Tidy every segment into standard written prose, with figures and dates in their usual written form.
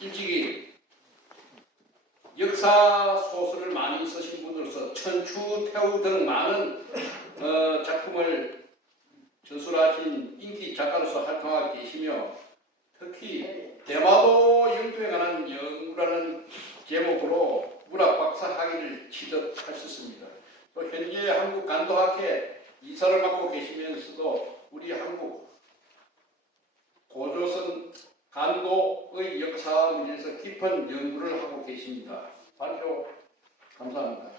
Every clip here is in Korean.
일찍이 역사 소설을 많이 쓰신 분으로서 천추, 태우 등 많은 작품을 저술하신 인기 작가로서 활동하고 계시며 특히 대마도 영토에 관한 연구라는 제목으로 문학 박사 학위를 취득하셨습니다. 또 현재 한국 간도학회 이사를 맡고 계시면서도 우리 한국 고조선 간도의 역사 문제에서 깊은 연구를 하고 계십니다. 발표 감사합니다.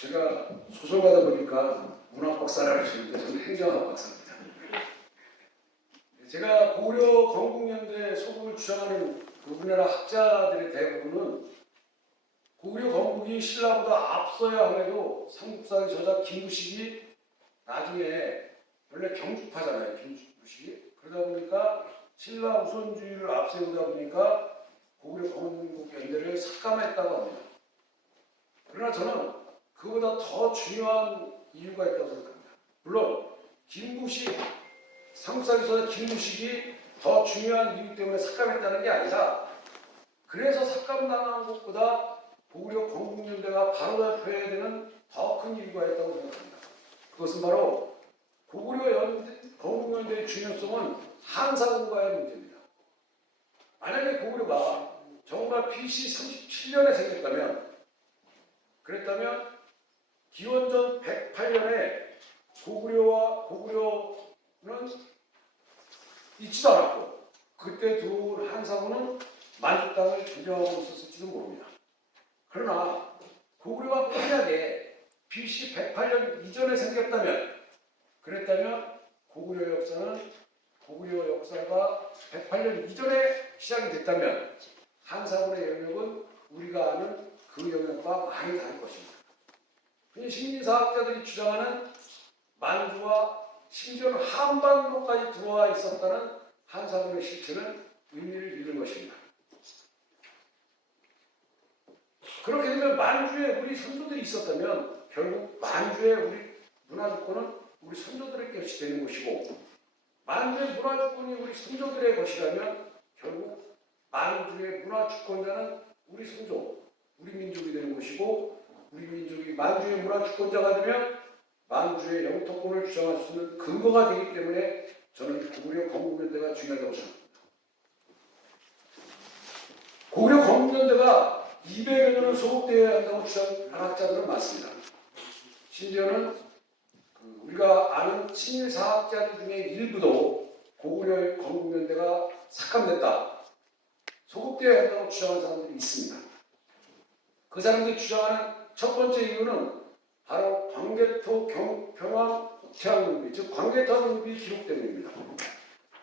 제가 소설가다 보니까 문학 박사를 하시는데 저는 행정학 박사입니다. 제가 고려 건국연대 소국을 주장하는 우리나라 학자들의 대부분은 고구려 건국이 신라보다 앞서야 함에도 삼국사의 저자 김무식이 나중에 원래 경주파잖아요. 김무식이. 그러다 보니까 신라 우선주의를 앞세우다 보니까 고구려 건국연대를 삭감했다고 합니다. 그러나 저는 그보다 더 중요한 이유가 있다고 생각합니다. 물론 김무식, 삼국사에서 김무식이 더 중요한 이유 때문에 삭감했다는 게 아니라 그래서 삭감당한 것보다 고구려 건국연대가 바로 잡혀야 되는 더 큰 이유가 있다고 생각합니다. 그것은 바로 고구려 건국연대의 중요성은 한사군과의 문제입니다. 만약에 고구려가 정말 BC 37년에 생겼다면 그랬다면 기원전 108년에 고구려는 있지도 않았고 그때 들어온 한사군은 만주 땅을 점령하고 있었을지도 모릅니다. 그러나 고구려가 만약에 BC 108년 이전에 생겼다면 그랬다면 고구려 역사가 108년 이전에 시작이 됐다면 한사군의 영역은 우리가 아는 그 영역과 많이 다를 것입니다. 식민사학자들이 주장하는 만주와 심지어는 한반도까지 들어와 있었다는 한사군의 실체는 의미를 잃는 것입니다. 그렇게 되면 만주에 우리 선조들이 있었다면 결국 만주에 우리 문화주권은 우리 선조들의 것이 되는 것이고 만주의 문화주권이 우리 선조들의 것이라면 결국 만주의 문화주권자는 우리 선조, 우리 민족이 되는 것이고 우리 민족이 만주의 문화주권자가 되면 만주의 영토권을 주장할 수 있는 근거가 되기 때문에 저는 고구려 건국연대가 중요하다고 생각합니다. 고구려 건국연대가 200여 년을 소속되어야 한다고 주장하는 학자들은 많습니다. 심지어는 우리가 아는 친일사학자들 중에 일부도 고구려 건국연대가 삭감됐다, 소속되어야 한다고 주장하는 사람들이 있습니다. 그 사람들이 주장하는 첫 번째 이유는 바로 광개토 평왕 호태양론비, 즉 광개토론비 기록 때문입니다.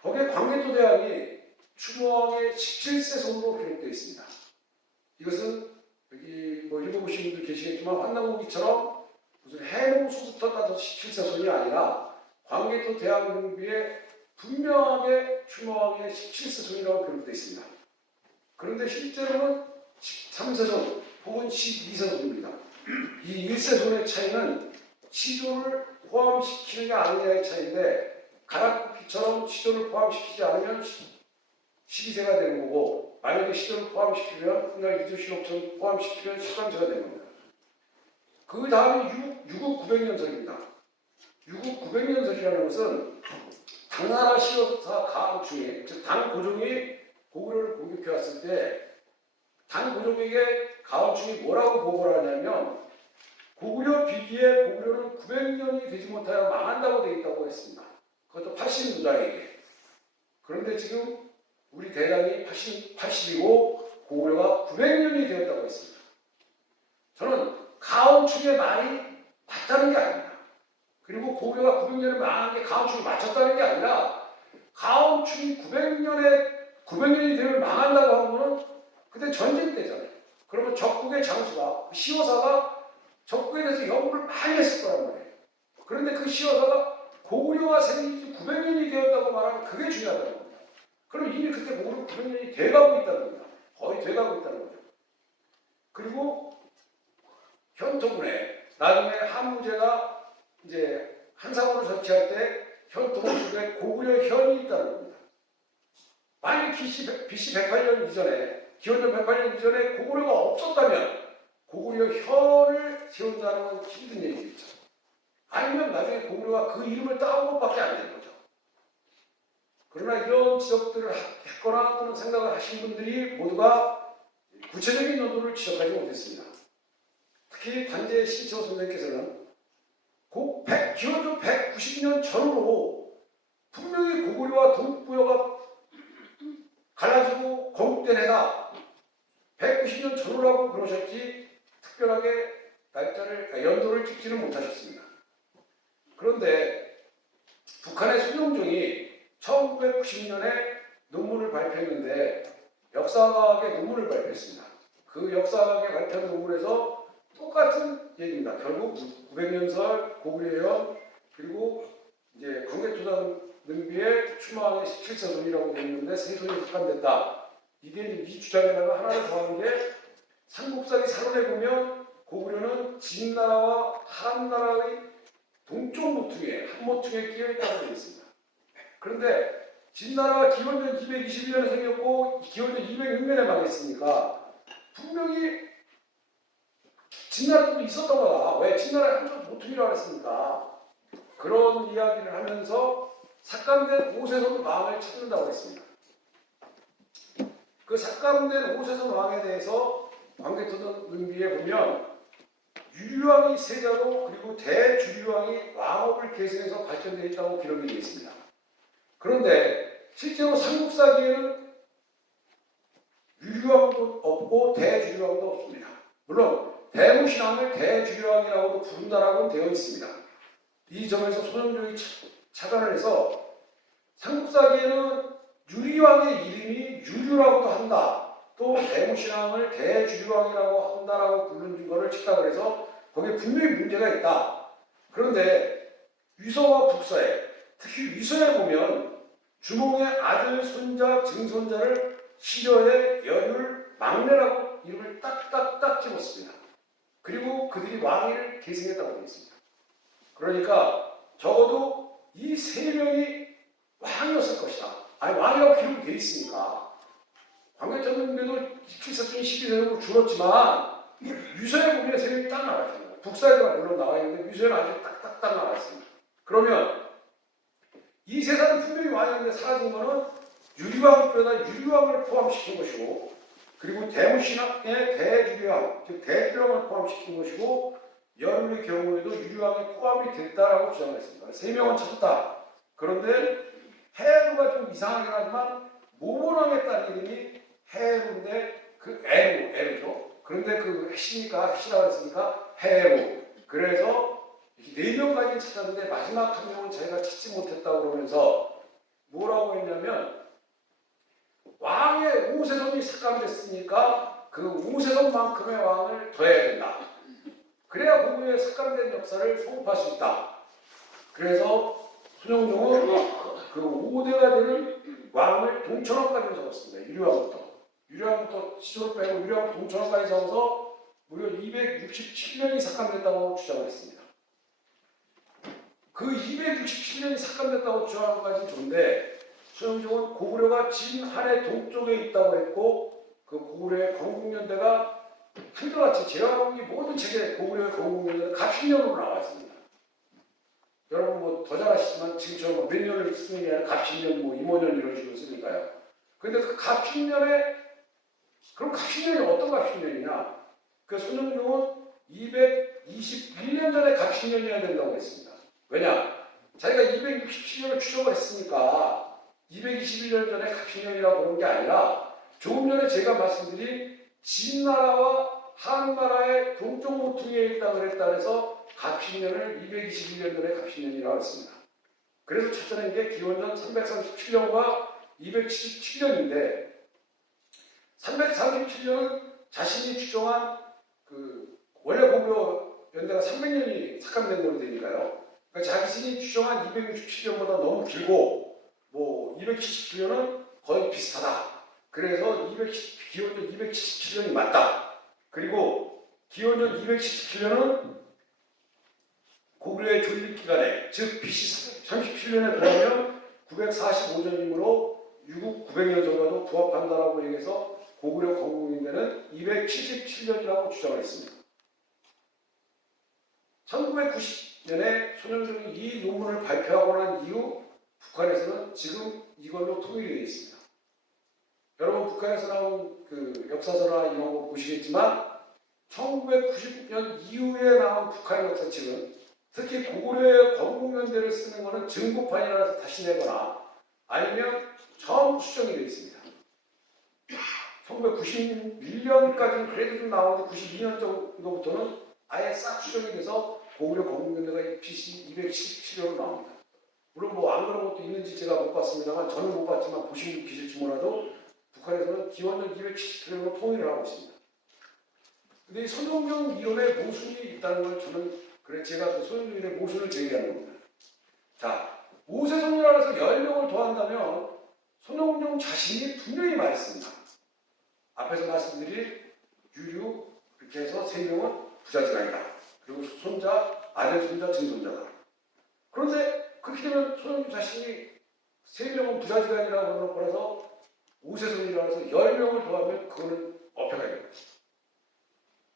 거기에 광개토 대왕이 추모왕의 17세 손으로 기록되어 있습니다. 이것은 여기 읽어보신 분들 계시겠지만 환난고기처럼 무슨 해몽수부터 따서 17세 손이 아니라 광개토 대왕론비에 분명하게 추모왕의 17세 손이라고 기록되어 있습니다. 그런데 실제로는 13세 손 혹은 12세 손입니다. 이 1세 손의 차이는 시조를 포함시키느냐 아니냐의 차이인데 가락국기처럼 시조를 포함시키지 않으면 12세가 되는 거고 만약에 시조를 포함시키면 훗날 이조신옥처럼 포함시키면 13세가 되는 겁니다. 그 다음에 유국 900년설입니다. 유국 900년설이라는 것은 당나라 시효사 가암충이, 즉 당고종이 고구려를 공격해왔을 때 당고종에게 가암충이 뭐라고 보고를 하냐면 고구려 비기에 고구려는 900년이 되지 못하여 망한다고 되어 있다고 했습니다. 그것도 80무장에게. 그런데 지금 우리 대량이 80이고 고구려가 900년이 되었다고 했습니다. 저는 가암충의 말이 맞다는 게 아닙니다. 그리고 고구려가 900년에 망한 게 가암충이 맞췄다는 게 아니라 가암충이 900년이 되면 망한다고 한 거는 그때 전쟁 때잖아요. 그러면 적국의 장수가, 시호사가 적국에 대해서 연구를 많이 했을 거란 말이에요. 그런데 그 시호사가 고구려가 생긴 지 900년이 되었다고 말하면 그게 중요하다는 겁니다. 그럼 이미 그때 고구려 900년이 돼가고 있다는 겁니다. 거의 돼가고 있다는 거죠. 그리고 현토군에 나중에 한무제가 이제 한상호를 설치할 때 현통 속에 고구려 현이 있다는 겁니다. 만일 BC 108년 이전에, 기원전 108년 이전에 고구려가 없었다면 고구려 현을 세운다는 건 힘든 얘기겠죠. 아니면 나중에 고구려가 그 이름을 따온 것밖에 안 되는 거죠. 그러나 이런 지적들을 했거나 또는 생각을 하신 분들이 모두가 구체적인 논도를 지적하지 못했습니다. 특히 단재 신채호 선생님께서는 기원전 190년 전으로 분명히 고구려와 동북부여가 갈라지고 건국된 해다 190년 전후라고 그러셨지 특별하게 연도를 찍지는 못하셨습니다. 그런데 북한의 손영종이 1990년에 논문을 발표했는데 역사학의 논문을 발표했습니다. 그 역사학에 발표한 논문에서 똑같은 얘기입니다. 결국 900년설 고구려현 그리고 이제 광개토당 능비의 추마왕의 17세손이라고 되어 있는데 세손이 삭감됐다. 이게 이 주장에다가 하나를 더한 게 삼국사기 사론에 보면 고구려는 진나라와 한나라의 동쪽 모퉁이에 한 모퉁이에 끼어 있다고 되어 있습니다. 그런데 진나라가 기원전 221년에 생겼고 기원전 206년에 망했으니까 분명히 진나라도 있었던 거다. 왜 진나라의 한쪽 모퉁이라고 했습니까? 그런 이야기를 하면서 삭감된 오세손 왕을 찾는다고 했습니다. 그 삭감된 오세손 왕에 대해서 광개토당 능비에 보면 유류왕이 세자로 그리고 대주류왕이 왕업을 계승해서 발전되어 있다고 기록이 되어 있습니다. 그런데 실제로 삼국사기에는 유류왕도 없고 대주류왕도 없습니다. 물론 대무신왕을 대주류왕이라고도 부른다라고 되어 있습니다. 이 점에서 손영종이 차단을 해서 삼국사기에는 유리왕의 이름이 유류라고도 한다. 또 대무신왕을 대주류왕이라고 한다라고 부르는 거를 착각을 해서 거기에 분명히 문제가 있다. 그런데 위서와 북서에 특히 위서에 보면 주몽의 아들, 손자, 증손자를 시려의 열율, 막내라고 이름을 딱딱딱 집었습니다. 그리고 그들이 왕위를 계승했다고 되어 있습니다. 그러니까 적어도 이 세 명이 왕이었을 것이다. 아니 왕이라고 기록이 되어 있으니까 광개토당 능비도 17세손이 12세손으로 줄었지만 유서에 보면 세 명이 딱 나와 있습니다. 북사에도 물론 나와 있는데 유서에는 아주 딱딱딱 나와 있습니다. 그러면 이 세상은 분명히 왕이었는데 사라진 것은 유리왕에다 유리왕을 포함시킨 것이고 그리고 대무신왕의 대주류왕, 즉 대주류왕을 포함시킨 것이고 여름의 경우에도 유리왕에 포함이 됐다라고 주장을 했습니다. 세 명은 찾았다. 그런데 해루가 좀 이상하긴 하지만 모본왕의 딸 이름이 해루인데 그 애루죠. 그런데 그 해시니까 해시라고 했으니까 해루. 그래서 네 명까지 찾았는데 마지막 한 명은 자기가 찾지 못했다고 그러면서 뭐라고 했냐면 왕의 오세손이 삭감됐으니까 그 오세손만큼의 왕을 더해야 된다. 그래야 고구려의 삭감된 역사를 소급할 수 있다. 그래서 손영종은 그 5대가 되는 왕을 동천왕까지 적었습니다. 유리왕부터 시조를 빼고 유리왕 동천왕까지 적어서 무려 267년이 삭감됐다고 주장을 했습니다. 그 267년이 삭감됐다고 주장한 것까지 좋은데 손영종은 고구려가 진한의 동쪽에 있다고 했고 그 고구려의 건국연대가 한결같이 제왕이 모든 책에 고구려의 건국연대는 갑신년으로 나와 있습니다. 여러분 뭐 더 잘 아시지만 지금처럼 몇 년을 쓰는 게 아니라 갑신년, 뭐 임오년 이런 식으로 쓰니까요. 그런데 그 갑신년에 그럼 갑신년이 어떤 갑신년이냐? 그 손영종은 221년 전에 갑신년이어야 된다고 했습니다. 왜냐? 자기가 267년을 추적을 했으니까 221년 전에 갑신년이라고 그런 게 아니라 조금 전에 제가 말씀드린 진나라와 한나라의 동쪽 모퉁이에 있다고 그랬다 해서 갑신년을 221년 전에 갑신년이라고 했습니다. 그래서 찾아낸 게 기원전 337년과 277년인데 337년은 자신이 추정한 그 원래 고구려 연대가 300년이 삭감된 걸로 되니까요. 그러니까 자신이 추정한 267년보다 너무 길고 뭐 277년은 거의 비슷하다. 그래서 기원전 277년이 맞다. 그리고 기원전 277년은 고구려의 존립 기간에 즉 BC 37년에 도하면 945년이므로 유국 900년설과도 부합한다라고 얘기해서 고구려 건국인대는 277년이라고 주장을 했습니다. 1990년에 손영종이 이 논문을 발표하고 난 이후 북한에서는 지금 이걸로 통일이 되어 있습니다. 여러분 북한에서 나온 그 역사서나 이런 거 보시겠지만 1999년 이후에 나온 북한 역사책은 특히 고구려의 건국연대를 쓰는 것은 증거판이라서 다시 내거나 아니면 처음 수정이 되어 있습니다. 1991년까지는 그래도 좀 나오는데 92년 정도부터는 아예 싹 수정이 돼서 고구려 건국연대가 BC 277년으로 나옵니다. 물론 뭐 안 그런 것도 있는지 제가 못 봤습니다만 저는 못 봤지만 보시면 계실지 몰라도 북한에서는 기원전 277년으로 통일을 하고 있습니다. 근데 이 손영종 이론에 모순이 있다는 걸 저는 그래 제가 그 손영종 이론의 모순을 제기하는 겁니다. 자, 오세손이라고 해서 10명을 더한다면 손영종 자신이 분명히 말했습니다. 앞에서 말씀드린 유류 이렇게 해서 3명은 부자지간이다. 그리고 손자, 아들, 손자, 증손자다. 그런데 그렇게 되면 손영종 자신이 3명은 부자지간이라고 그래서 오세손이라고 해서 10명을 더하면 그거는 어폐가 됩니다.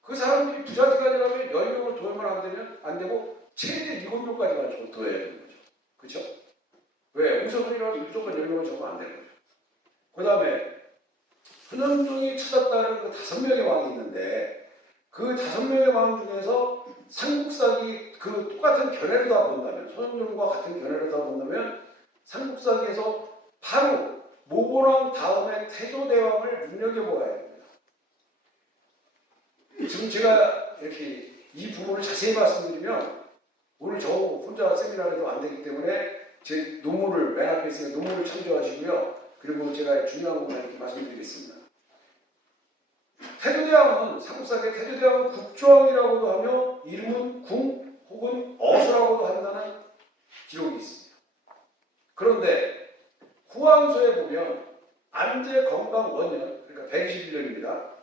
그 사람들이 부자지간이라면 10명을 더하면 안 되고 최대 7명까지만 더해야 되는 거죠. 그렇죠? 왜? 오세손이라고 해서 무조건 10명을 적으면 안 되는 거죠. 그 다음에 손영종이 찾았다는 그 5명의 왕이 있는데 그 5명의 왕 중에서 삼국사기 그 똑같은 견해를 다 본다면 손영종과 같은 견해를 다 본다면 삼국사기에서 바로 모고왕 다음에 태조대왕을 눈여겨보아야 됩니다. 지금 제가 이렇게 이 부분을 자세히 말씀드리면 오늘 저 혼자 세미나를 안 되기 때문에 제 논문을 맨 앞에 있으니까 논문을 참조하시고요. 그리고 제가 중요한 부분을 이렇게 말씀드리겠습니다. 태조대왕은 삼국사기의 태조대왕은 국조왕이라고도 하며 이름은 궁 혹은 어수라고도 한다는 기록이 있습니다. 그런데 후왕서에 보면 안제건강 원년 그러니까 121년입니다.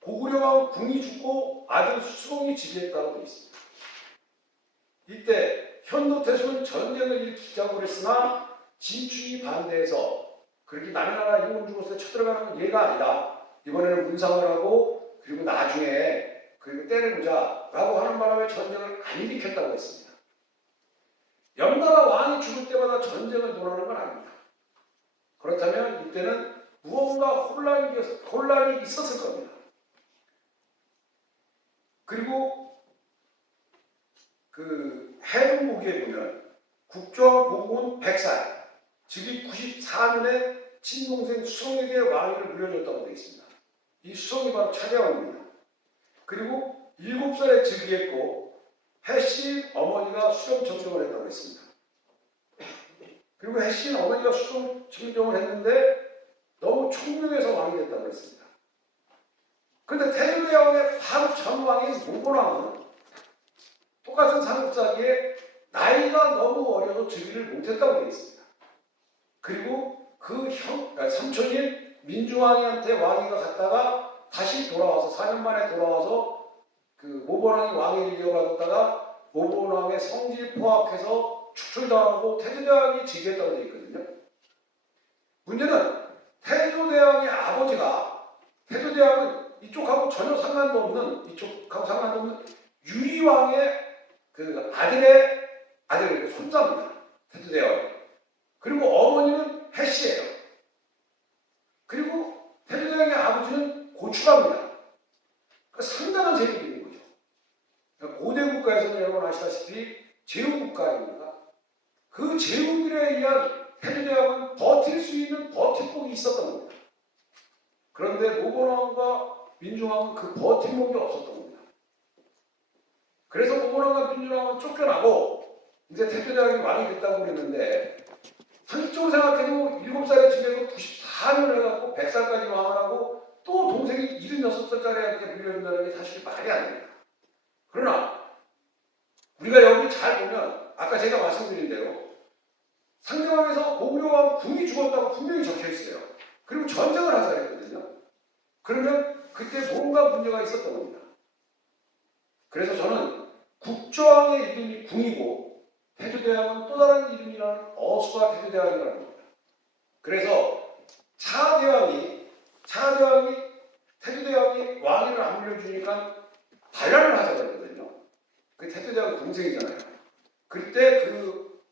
고구려왕 궁이 죽고 아들 수봉이 지배했다고 되어 있습니다. 이때 현도태수는 전쟁을 일으키자고 했으나 진충이 반대해서 그렇게 남의 나라 인군 중으로서 쳐들어가는 건 얘가 아니다. 이번에는 문상을 하고 그리고 나중에 그리고 때를 보자라고 하는 바람에 전쟁을 안 일으켰다고 했습니다. 옆나라 왕이 죽을 때마다 전쟁을 논하는 건 아닙니다. 그렇다면 이때는 무언가 혼란이 있었을 겁니다. 그리고 그 해동보기에 보면 국조왕 고궁은 100살, 즉위 94년에 친동생 수성에게 왕위를 물려줬다고 되어 있습니다. 이 수성이 바로 차대왕입니다. 그리고 7살에 즉위했고 해신 어머니가 수령 정정을 했다고 했습니다. 그리고 해신 어머니가 수령 정정을 했는데 너무 총명해서 왕이 됐다고 했습니다. 그런데 태조대왕의 바로 전왕인 모고왕은 똑같은 삼국사기에 나이가 너무 어려서 즉위를 못했다고 되어 있습니다. 그리고 그 삼촌인 민중왕이한테 왕위가 갔다가 다시 돌아와서 4년 만에 돌아와서 그 모본왕이 왕위를 이어받았다가 모본왕의 성질 포악해서 축출당하고 태조대왕이 즉위했다고 되어 있거든요. 문제는 태조대왕의 아버지가 태조대왕은 이쪽하고 전혀 상관도 없는 이쪽하고 상관도 없는 유리왕의 그 아들 손자입니다. 태조대왕이. 그리고 어머니는 해씨예요. 그리고 태조대왕의 아버지는 고추랍니다. 그러니까 상당한 세력이 있는 거죠. 그러니까 고대 국가에서는 여러분 아시다시피 제후국가 아닙니까? 그 제후들에 의한 태조대왕은 버틸 수 있는 버팀목이 있었던 겁니다. 그런데 모본왕과 민중왕은 그 버팀목이 없었던 겁니다. 그래서 모본왕과 민중왕은 쫓겨나고 이제 태조대왕이 왕이 됐다고 그랬는데 상식적으로 생각해도 7살에 즉위해서 94년을 해갖고 100살까지 왕을 하고 또 동생이 76살짜리한테 물려준다는 게 사실 말이 안 됩니다. 그러나 우리가 여기 잘 보면 아까 제가 말씀드린 대로 상대방에서 고구려왕 궁이 죽었다고 분명히 적혀있어요. 그리고 전쟁을 하자 했거든요. 그러면 그때 뭔가 문제가 있었던 겁니다. 그래서 저는 국조왕의 이름이 궁이고 태조대왕은 또 다른 이름이라는 어수가 태조대왕이라는 겁니다. 그래서 차대왕이 태조대왕이 왕위를 안 물려주니까 반란을 하자 그러거든요. 그 태조대왕 동생이잖아요. 그때 그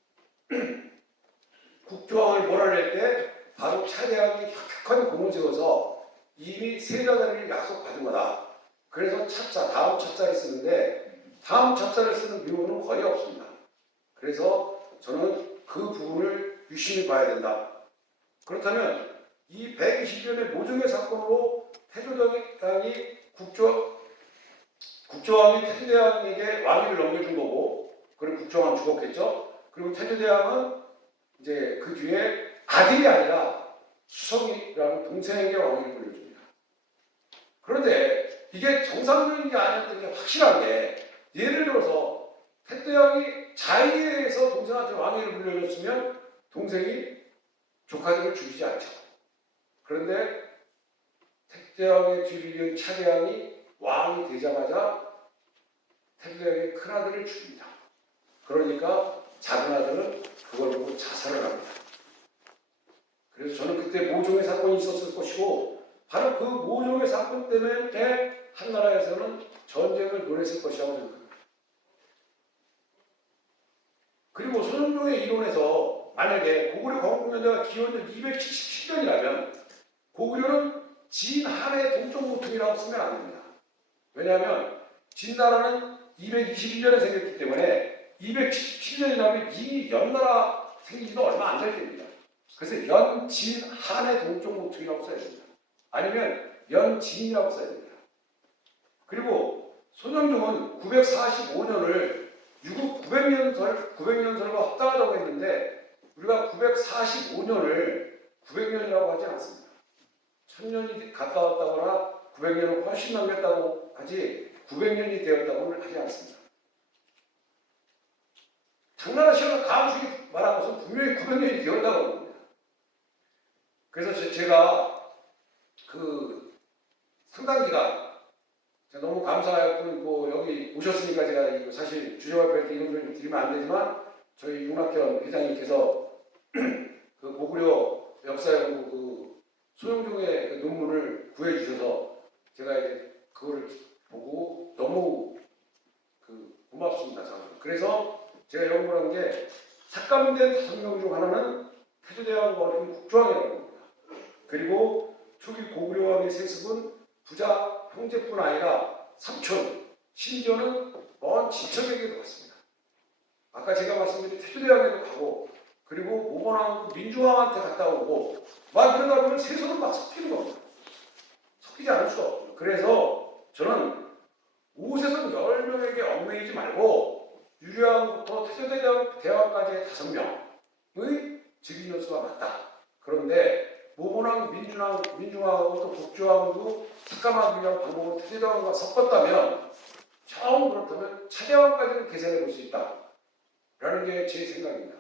국조왕을 몰아낼 때 바로 차대왕이 혁혁한 공을 세워서 이미 세자자리를 약속받은 거다. 그래서 차자, 다음 차자를 쓰는데 다음 차자를 쓰는 묘는 거의 없습니다. 그래서 저는 그 부분을 유심히 봐야 된다. 그렇다면 이 120년의 모종의 사건으로 태조대왕이 국조왕이 태조대왕에게 왕위를 넘겨준 거고, 그리고 국조왕은 죽었겠죠. 그리고 태조대왕은 이제 그 뒤에 아들이 아니라 수성이라는 동생에게 왕위를 물려줍니다. 그런데 이게 정상적인 게 아니었던 게 확실한 게, 예를 들어서 태조대왕이 자의에 의해서 동생한테 왕위를 물려줬으면 동생이 조카들을 죽이지 않죠. 그런데 태조대왕의 뒤를 이은 차대왕이 왕이 되자마자 태조대왕의 큰아들을 죽입니다. 그러니까 작은아들은 그걸 보고 자살을 합니다. 그래서 저는 그때 모종의 사건이 있었을 것이고, 바로 그 모종의 사건 때문에 한나라에서는 전쟁을 노렸을 것이라고 생각합니다. 그리고 손흥룡의 이론에서 만약에 고구려 건국연대가 기원전 277년이라면 고구려는 진한의 동쪽 모퉁이라고 쓰면 안 됩니다. 왜냐하면 진나라는 221년에 생겼기 때문에 277년이라면 이미 연나라 생기지도 얼마 안 될 때입니다. 그래서 연진한의 동쪽 모퉁이라고 써야 됩니다. 아니면 연진이라고 써야 됩니다. 그리고 손영종은 945년을 유국 900년설과 합당하다고 했는데, 우리가 945년을 900년이라고 하지 않습니다. 1000년이 가까웠다거나 900년을 훨씬 넘겼다고 하지 900년이 되었다고는 하지 않습니다. 당나라 시험을 감축이 말한 것은 분명히 900년이 되었다고 합니다. 그래서 제가 그 상당 기간 너무 감사하고 뭐 여기 오셨으니까 제가 이거 사실 주제발표할 때 이런 좀 드리면 안 되지만, 저희 윤학현 회장님께서 그 고구려 역사연구 그 소영종의 그 논문을 구해주셔서 제가 이제 그걸 보고 너무 그 고맙습니다. 저는. 그래서 제가 연구한 게 삭감된 5명 중 하나는 태조대왕과 얽힌 국조왕이라고 합니다. 그리고 초기 고구려왕의 세습은 부자 형제뿐 아니라 삼촌, 심지어는 먼 친척에게도 갔습니다. 아까 제가 말씀드린 태조대왕에도 가고, 그리고 모건왕도 민중왕한테 갔다 오고, 막 그러다 보면 세속은 막 섞이는 겁니다. 섞이지 않을 수가 없어요. 그래서 저는 우세선 10명에게 얽매이지 말고 유리왕부터 태조대왕까지의 5명의 즉위연수가 맞다. 그런데 모건왕, 민중왕하고 또 국조왕도 삭감하기 위한 방법으로 태조대왕과 섞었다면, 처음 그렇다면 차대왕까지는 계산해 볼 수 있다. 라는 게 제 생각입니다.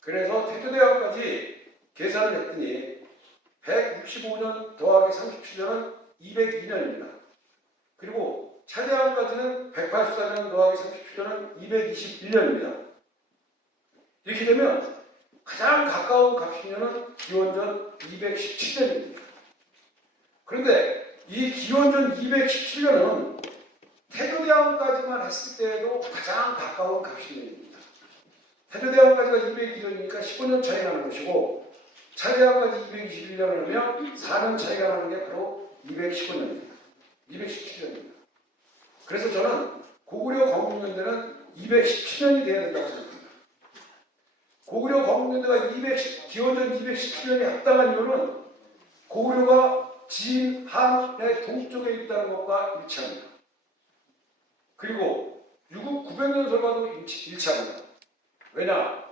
그래서 태조대왕까지 계산을 했더니 165년 더하기 37년은 202년입니다. 그리고 차대왕까지는 184년 더하기 37년은 221년입니다. 이렇게 되면 가장 가까운 갑신년은 기원전 217년입니다. 그런데 이 기원전 217년은 태조대왕까지만 했을 때에도 가장 가까운 갑신년입니다. 태조대왕까지가 202년이니까 15년 차이 나는 것이고, 차대왕까지 221년을 하면 4년 차이가 나는 게 바로 215년입니다. 217년입니다. 그래서 저는 고구려 건국연대는 217년이 돼야 된다고 생각합니다. 고구려 건국연대가 기원전 217년에 합당한 이유는 고구려가 진한의 동쪽에 있다는 것과 일치합니다. 그리고 유국 900년설과도 일치합니다. 왜냐?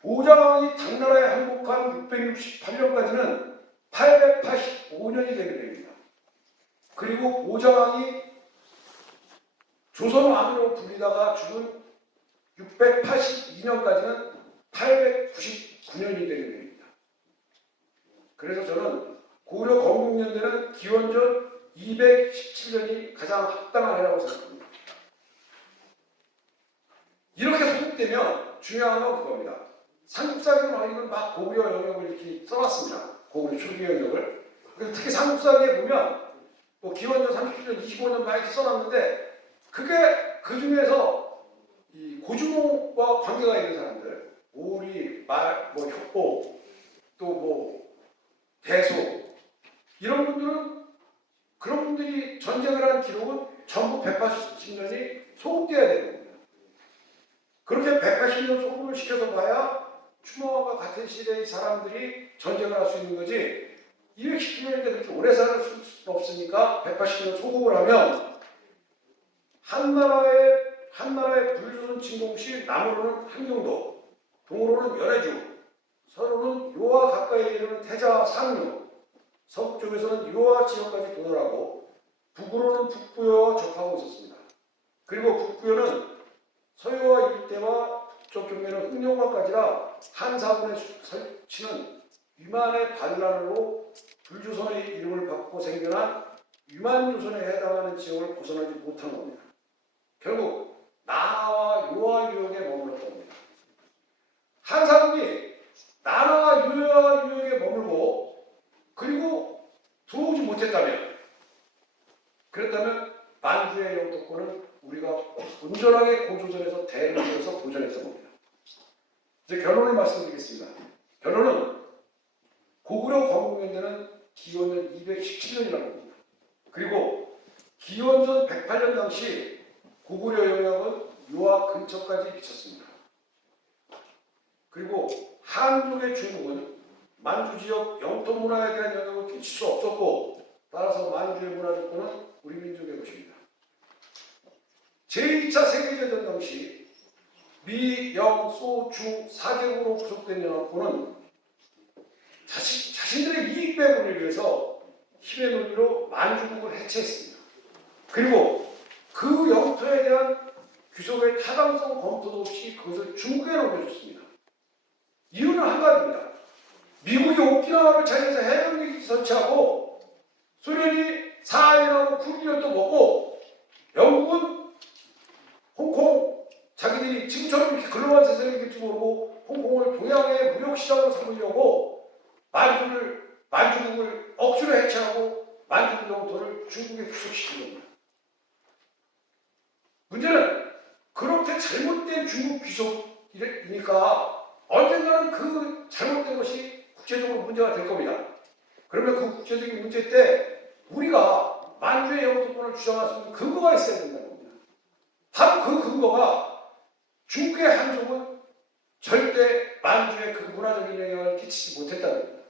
보자왕이 당나라에 항복한 668년까지는 885년이 되게 됩니다. 그리고 보자왕이 조선왕으로 불리다가 죽은 682년까지는 899년이 되게 됩니다. 그래서 저는 고구려 건국연대는 기원전 217년이 가장 합당한 해라고 생각합니다. 이렇게 소속되면 중요한 건 그겁니다. 삼국사기는 어디는 막 고구려 영역을 이렇게 써놨습니다. 고구려 초기 영역을. 그래서 특히 삼국사기에 보면 뭐 기원전 30년, 25년 막 이렇게 써놨는데 그게 그 중에서 이 고주몽과 관계가 있는 사람들, 오리, 말, 뭐 협보, 또 뭐 대소 이런 분들은 그런 분들이 전쟁을 한 기록은 전부 180년이 소급돼야 되는 겁니다. 그렇게 180년 소급을 시켜서 봐야 추모와 같은 시대의 사람들이 전쟁을 할 수 있는 거지 210년인데 그렇게 오래 살 수는 없으니까 180년 소급을 하면 한나라의 불조선 침공 시 남으로는 한경도, 동으로는 연해주, 서로는 요하 가까이 이르는 태자 상류, 서북쪽에서는 요하 지역까지 도달하고 북으로는 북부여와 접하고 있었습니다. 그리고 북부여는 서해와 일대와 북쪽 경계는 흑룡강까지라 한사군의 설치는 위만의 반란으로 불조선의 이름을 받고 생겨난 위만조선에 해당하는 지역을 벗어나지 못한 겁니다. 결국 나라와 요하 유역에 머물렀던 겁니다. 한사군이 나라와 요하 유역에 머물고 그리고 들어오지 못했다면 그랬다면 만주의 영토권은 우리가 온전하게 고조선에서 대를 이어서 보존했던 겁니다. 이제 결론을 말씀드리겠습니다. 결론은 고구려 건국연대는 기원전 217년이라고 합니다. 그리고 기원전 108년 당시 고구려 영향은 요하 근처까지 미쳤습니다. 그리고 한족의 중국은 만주 지역 영토 문화에 대한 영향을 끼칠 수 없었고 따라서 만주의 문화 조건은 우리 민족의 것입니다. 제2차 세계대전 당시 미, 영, 소, 중 4개국으로 구성된 연합군은 자신들의 이익 배분을 위해서 힘의 논리로 만주국을 해체했습니다. 그리고 그 영토에 대한 귀속의 타당성 검토도 없이 그것을 중국에 넘겨줬습니다. 이유는 한 가지입니다. 미국이 오키나와를 차지해서 해병기 설치하고 소련이 사하인하고 쿠르리를 또 먹고 영국은 홍콩 자기들이 지금처럼 이렇게 글로벌 세상을 이길지 모르고 홍콩을 동양의 무역시장으로 삼으려고 만주국을 억지로 해체하고 만주국 영토를 중국에 귀속시킨 겁니다. 문제는 그렇게 잘못된 중국 귀속이니까 언젠가는 그 잘못된 것이 국제적으로 문제가 될 겁니다. 그러면 그 국제적인 문제 때 우리가 만주의 영토권을 주장할 수 있는 근거가 있어야 된다는 겁니다. 바로 그 근거가 중국의 한족은 절대 만주에 그 문화적인 영향을 끼치지 못했다는 겁니다.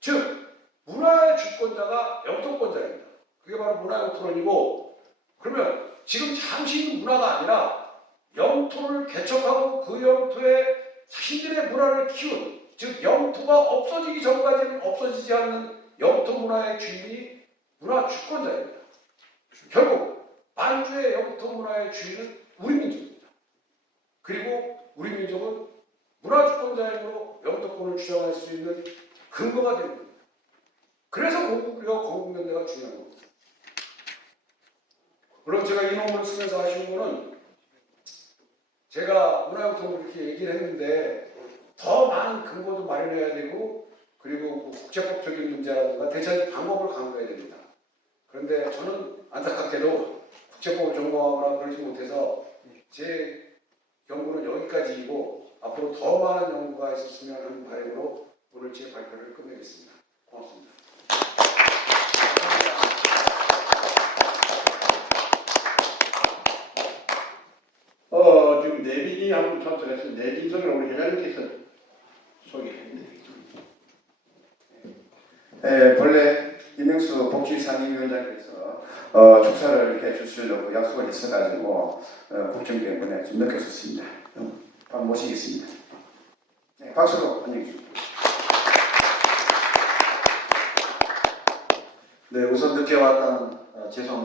즉 문화의 주권자가 영토권자입니다. 그게 바로 문화영토론이고 그러면 지금 잠시 있는 문화가 아니라 영토를 개척하고 그 영토에 자신들의 문화를 키운 즉 영토가 없어지기 전까지는 없어지지 않는 영토 문화의 주인이 문화 주권자입니다. 결국 만주의 영토 문화의 주인은 우리 민족입니다. 그리고 우리 민족은 문화 주권자이므로 영토권을 주장할 수 있는 근거가 됩니다. 그래서 고구려 건국연대가 중요한 겁니다. 물론 제가 이 논문을 쓰면서 아쉬운 거는 제가 문화영토를 이렇게 얘기를 했는데 더 많은 근거도 마련해야 되고 그리고 뭐 국제법적인 문제라든가 대처의 방법을 강구해야 됩니다. 그런데 저는 안타깝게도 국제법을 전공하거나 그러지 못해서 제 연구는 여기까지이고 앞으로 더 많은 연구가 있었으면 하는 바람으로 오늘 제 발표를 끝내겠습니다. 고맙습니다. 지금 내빈이 한번 참석해서 내진성을 우리 회장님께서 소개해드립니다. 네, 본래 이명수 복지상임위원장께서 축사를 해주시려고 약속을 했어가지고 국정 때문에 좀 늦었습니다. 한번 모시겠습니다. 네, 박수로 환영해 주십시오. 네, 우선 늦게 왔다는 죄송합니다.